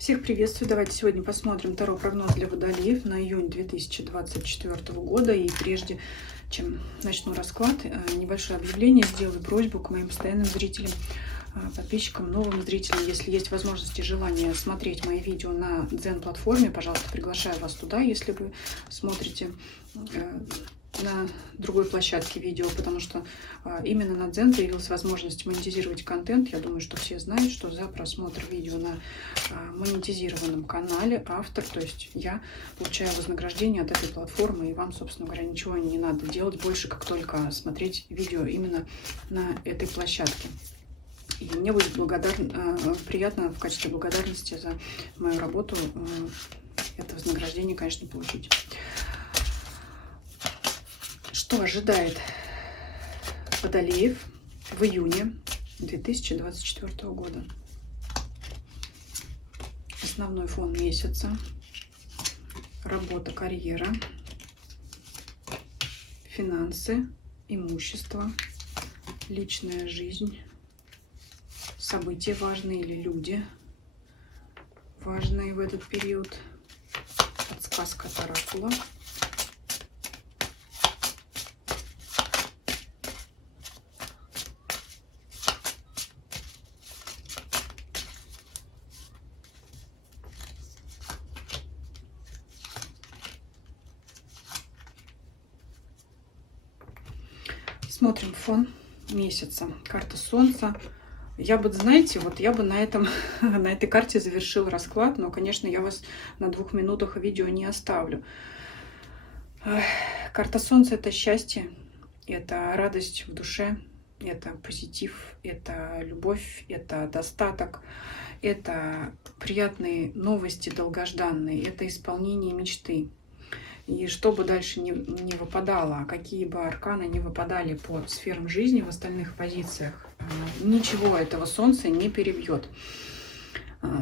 Всех приветствую. Давайте сегодня посмотрим Таро-прогноз для Водолеев на июнь 2024 года. И прежде чем начну расклад, небольшое объявление, сделаю просьбу к моим постоянным зрителям, подписчикам, новым зрителям. Если есть возможность и желание смотреть мои видео на Дзен-платформе, пожалуйста, приглашаю вас туда, если вы смотрите на другой площадке видео, потому что именно на Дзен появилась возможность монетизировать контент. Я думаю, что все знают, что за просмотр видео на монетизированном канале автор, то есть я, получаю вознаграждение от этой платформы, и вам, собственно говоря, ничего не надо делать больше, как только смотреть видео именно на этой площадке. И мне будет приятно в качестве благодарности за мою работу это вознаграждение, конечно, получить. Что ожидает Водолеев в июне 2024 года? Основной фон месяца, работа, карьера, финансы, имущество, личная жизнь, события важные или люди важные в этот период, подсказка от оракула. Смотрим фон месяца. Карта Солнца. Я бы, знаете, вот я бы на этой карте завершил расклад, но, конечно, я вас на 2 минутах видео не оставлю. Карта Солнца — это счастье, это радость в душе, это позитив, это любовь, это достаток, это приятные новости долгожданные, это исполнение мечты. И что бы дальше не выпадало, какие бы арканы не выпадали по сферам жизни в остальных позициях, ничего этого Солнца не перебьет.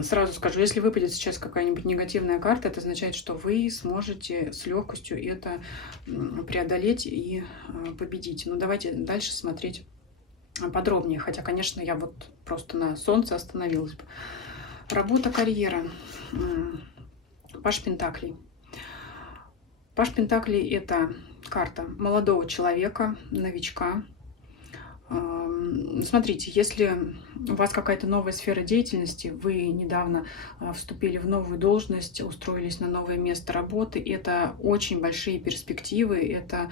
Сразу скажу, если выпадет сейчас какая-нибудь негативная карта, это означает, что вы сможете с легкостью это преодолеть и победить. Но давайте дальше смотреть подробнее. Хотя, конечно, я вот просто на Солнце остановилась бы. Работа, карьера. Паж Пентаклей. Паж Пентаклей — это карта молодого человека, новичка. Смотрите, если у вас какая-то новая сфера деятельности, вы недавно вступили в новую должность, устроились на новое место работы, это очень большие перспективы, это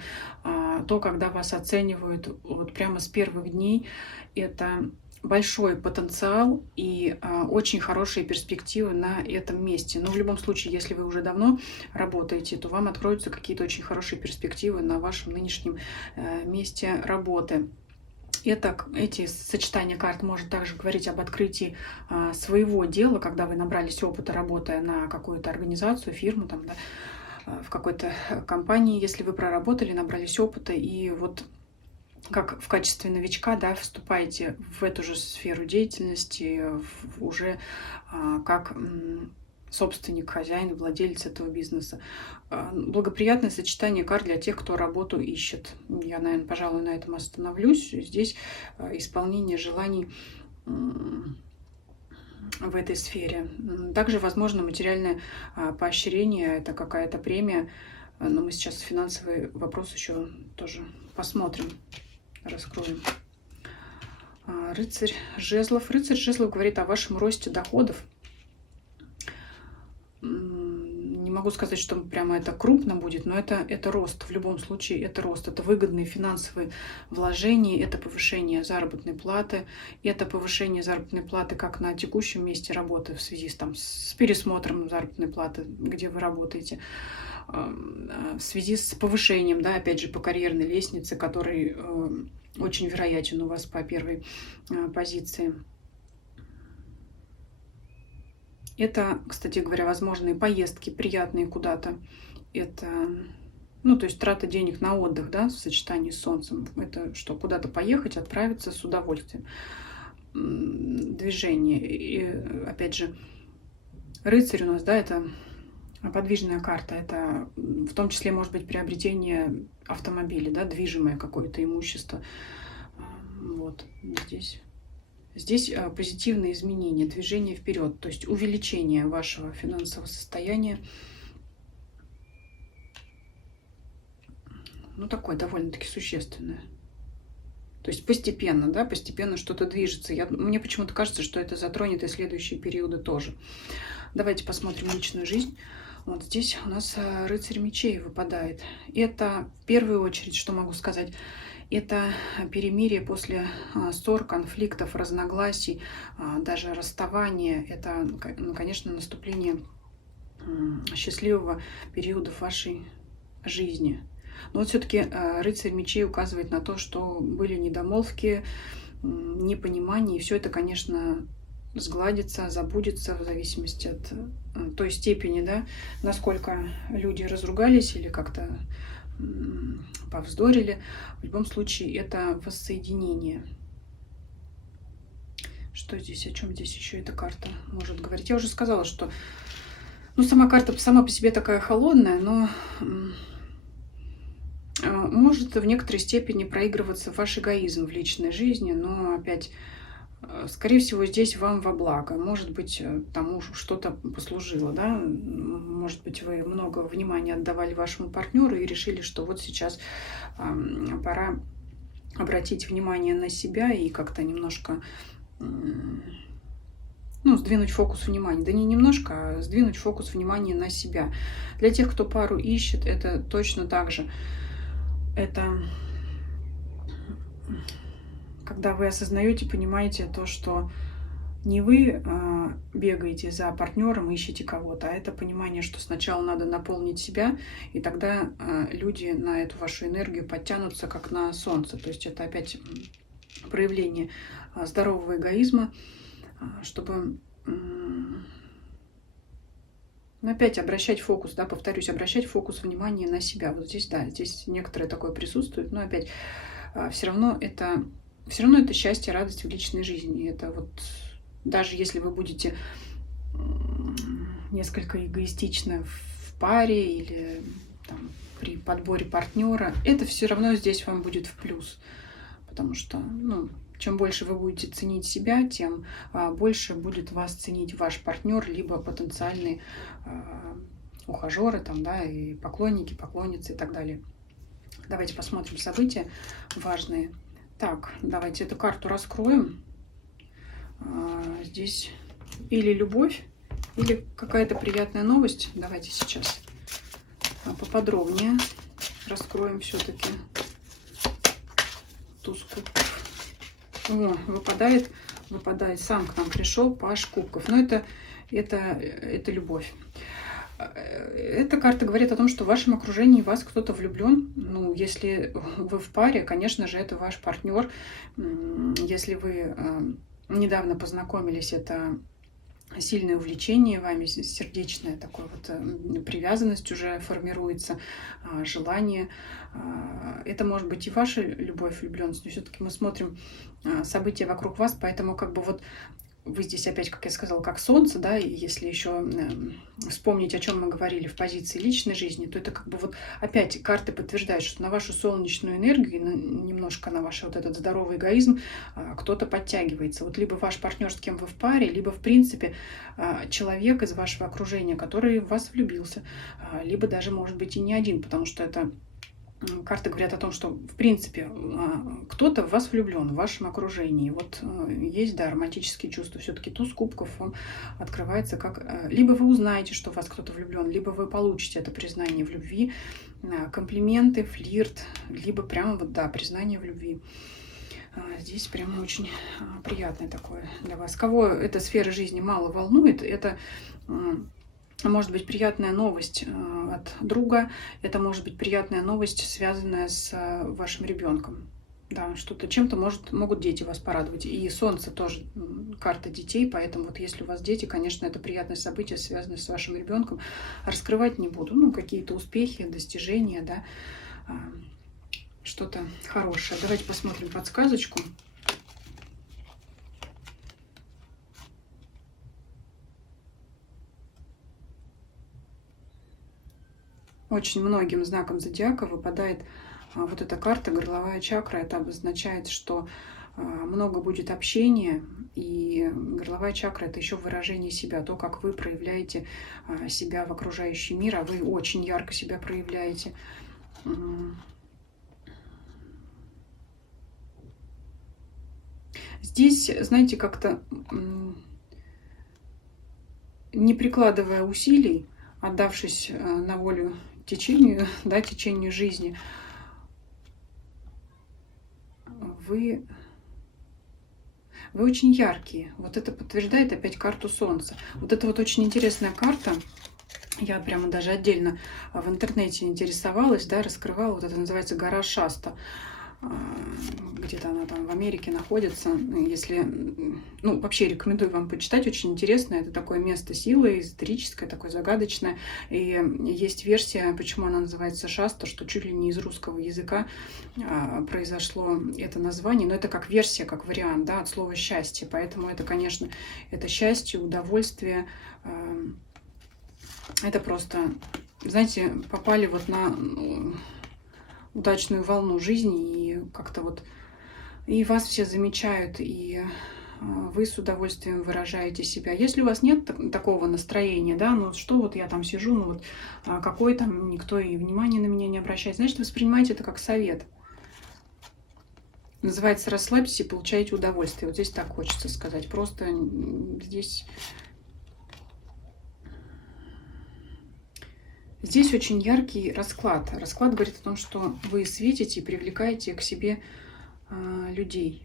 то, когда вас оценивают вот прямо с первых дней, это большой потенциал и очень хорошие перспективы на этом месте. Но в любом случае, если вы уже давно работаете, то вам откроются какие-то очень хорошие перспективы на вашем нынешнем месте работы. Эти сочетания карт может также говорить об открытии своего дела, когда вы набрались опыта, работая на какую-то организацию, фирму, там, да, в какой-то компании, если вы проработали, набрались опыта, и вот как в качестве новичка, да, вступаете в эту же сферу деятельности уже как собственник, хозяин, владелец этого бизнеса. Благоприятное сочетание карт для тех, кто работу ищет. Я, наверное, пожалуй, на этом остановлюсь. Здесь исполнение желаний в этой сфере. Также возможно материальное поощрение, это какая-то премия. Но мы сейчас финансовый вопрос еще тоже посмотрим, раскроем. Рыцарь жезлов. Рыцарь жезлов говорит о вашем росте доходов. Не могу сказать, что прямо это крупно будет, но это рост. В любом случае это рост. Это выгодные финансовые вложения, это повышение заработной платы, это повышение заработной платы как на текущем месте работы в связи с пересмотром заработной платы, где вы работаете, в связи с повышением, да, опять же, по карьерной лестнице, который очень вероятен у вас по первой позиции. Это, кстати говоря, возможные поездки приятные куда-то. Это, то есть трата денег на отдых, да, в сочетании с Солнцем. Это что, куда-то поехать, отправиться с удовольствием. Движение. И, опять же, рыцарь у нас, да, это подвижная карта. Это в том числе может быть приобретение автомобиля, да, движимое какое-то имущество. Вот здесь Здесь позитивные изменения, движение вперед, то есть увеличение вашего финансового состояния. Ну, такое довольно-таки существенное. То есть постепенно, да, постепенно что-то движется. Мне почему-то кажется, что это затронет и следующие периоды тоже. Давайте посмотрим личную жизнь. Вот здесь у нас рыцарь мечей выпадает. Это в первую очередь, что могу сказать, это перемирие после ссор, конфликтов, разногласий, даже расставания. Это, ну, конечно, наступление счастливого периода в вашей жизни. Но вот все-таки рыцарь мечей указывает на то, что были недомолвки, непонимание, и все это, конечно, сгладится, забудется в зависимости от той степени, да, насколько люди разругались или как-то повздорили. В любом случае, это воссоединение. Что здесь, о чем здесь еще эта карта может говорить? Я уже сказала, что ну, сама карта сама по себе такая холодная, но может в некоторой степени проигрываться ваш эгоизм в личной жизни, но опять, скорее всего, здесь вам во благо. Может быть, тому что-то послужило, да? Может быть, вы много внимания отдавали вашему партнеру и решили, что вот сейчас пора обратить внимание на себя и как-то немножко, ну, сдвинуть фокус внимания. Да не немножко, а сдвинуть фокус внимания на себя. Для тех, кто пару ищет, это точно так же. Это когда вы осознаете, понимаете то, что не вы бегаете за партнером, ищете кого-то, а это понимание, что сначала надо наполнить себя, и тогда люди на эту вашу энергию подтянутся, как на солнце. То есть это опять проявление здорового эгоизма, чтобы но опять обращать фокус, да, повторюсь, обращать фокус внимания на себя. Вот здесь, да, здесь некоторое такое присутствует, но опять все равно это счастье, радость в личной жизни. Это вот даже если вы будете несколько эгоистично в паре или там, при подборе партнера, это все равно здесь вам будет в плюс. Потому что, ну, чем больше вы будете ценить себя, тем больше будет вас ценить ваш партнер, либо потенциальные ухажеры, там, да, и поклонники, поклонницы и так далее. Давайте посмотрим события важные. Так, давайте эту карту раскроем. Здесь или любовь, или какая-то приятная новость. Давайте сейчас поподробнее раскроем все-таки туз кубков. О, выпадает, сам к нам пришел паж кубков. Но это любовь. Эта карта говорит о том, что в вашем окружении вас кто-то влюблен. Ну, если вы в паре, конечно же, это ваш партнер. Если вы недавно познакомились, это сильное увлечение вами, сердечная такая вот привязанность уже формируется, желание. Это может быть и ваша любовь, влюбленность, но все-таки мы смотрим события вокруг вас, поэтому как бы вот вы здесь опять, как я сказала, как солнце, да, и если еще вспомнить, о чем мы говорили в позиции личной жизни, то это как бы вот опять карты подтверждают, что на вашу солнечную энергию, немножко на ваш вот этот здоровый эгоизм кто-то подтягивается. Вот либо ваш партнер, с кем вы в паре, либо, в принципе, человек из вашего окружения, который в вас влюбился, либо даже, может быть, и не один, потому что это карты говорят о том, что, в принципе, кто-то в вас влюблен, в вашем окружении. Вот есть, да, романтические чувства. Все-таки туз кубков вам открывается как... Либо вы узнаете, что в вас кто-то влюблен, либо вы получите это признание в любви, комплименты, флирт, либо прямо вот, да, признание в любви. Здесь прямо очень приятное такое для вас. Кого эта сфера жизни мало волнует, это... Может быть приятная новость от друга, это может быть приятная новость, связанная с вашим ребенком. Да, что-то чем-то могут дети вас порадовать. И солнце тоже карта детей, поэтому вот если у вас дети, конечно, это приятное событие, связанное с вашим ребенком. Раскрывать не буду. Ну, какие-то успехи, достижения, да, что-то хорошее. Давайте посмотрим подсказочку. Очень многим знаком зодиака выпадает вот эта карта, горловая чакра. Это обозначает, что много будет общения, и горловая чакра — это еще выражение себя, то, как вы проявляете себя в окружающий мир, а вы очень ярко себя проявляете. Здесь, знаете, как-то не прикладывая усилий, отдавшись на волю течению, да, течению жизни, вы, вы очень яркие. Вот это подтверждает опять карту Солнца. Вот это вот очень интересная карта. Я прямо даже отдельно в интернете интересовалась, да, раскрывала. Вот это называется гора Шаста. Где-то она там в Америке находится. Если, ну, вообще рекомендую вам почитать, очень интересно. Это такое место силы, эзотерическое, такое загадочное. И есть версия, почему она называется Шаста, что чуть ли не из русского языка произошло это название. Но это как версия, как вариант, да, от слова счастье. Поэтому это, конечно, это счастье, удовольствие. Это просто, знаете, попали вот на удачную волну жизни, и как-то вот и вас все замечают, и вы с удовольствием выражаете себя. Если у вас нет такого настроения, да, ну что вот я там сижу, ну вот какой там, никто и внимания на меня не обращает, значит, воспринимайте это как совет. Называется «Расслабьтесь и получайте удовольствие». Вот здесь так хочется сказать. Просто здесь... Здесь очень яркий расклад. Расклад говорит о том, что вы светите и привлекаете к себе людей.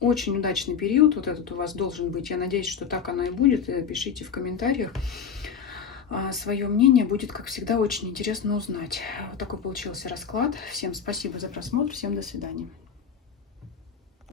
Очень удачный период вот этот у вас должен быть. Я надеюсь, что так оно и будет. Пишите в комментариях свое мнение. Будет, как всегда, очень интересно узнать. Вот такой получился расклад. Всем спасибо за просмотр. Всем до свидания.